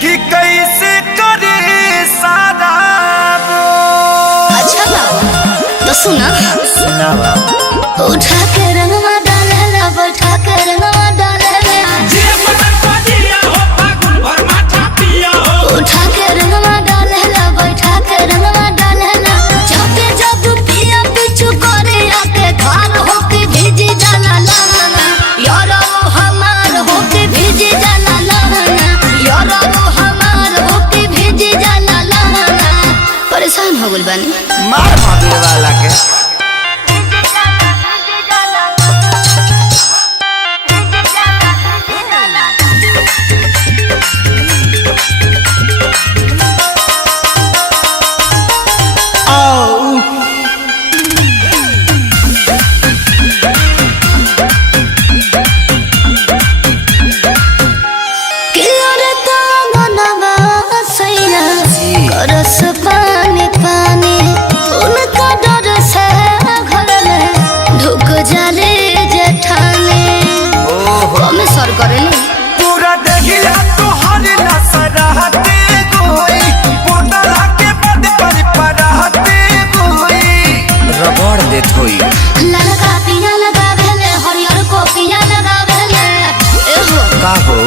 कि कैसे करे सारा। अच्छा बाबा तो सुना उठा के रंगवा डालेला बैठा के रंगवा डालेला उठा के रंगवा डालेला बैठा के रंगवा डालेला जब जब पिया पिछु करे आके घर होके भीजी जाला लहंगा यारो हमार होके भीजी जाला लहंगा यारो हमार होके भीजी जाला लहंगा। परेशान हो गइल बानी मार महावीर वाला के। रस पानी पानी उनका डर से घर में ढुक जाले जेठाने हमें सर करे पूरा देखिया तो हर नसराते कोई पोतला के बद पर पराते कोई रगड़ दे थोई ललका पिया लगा भेले हरियर को पिया लगा भेले एहो का हो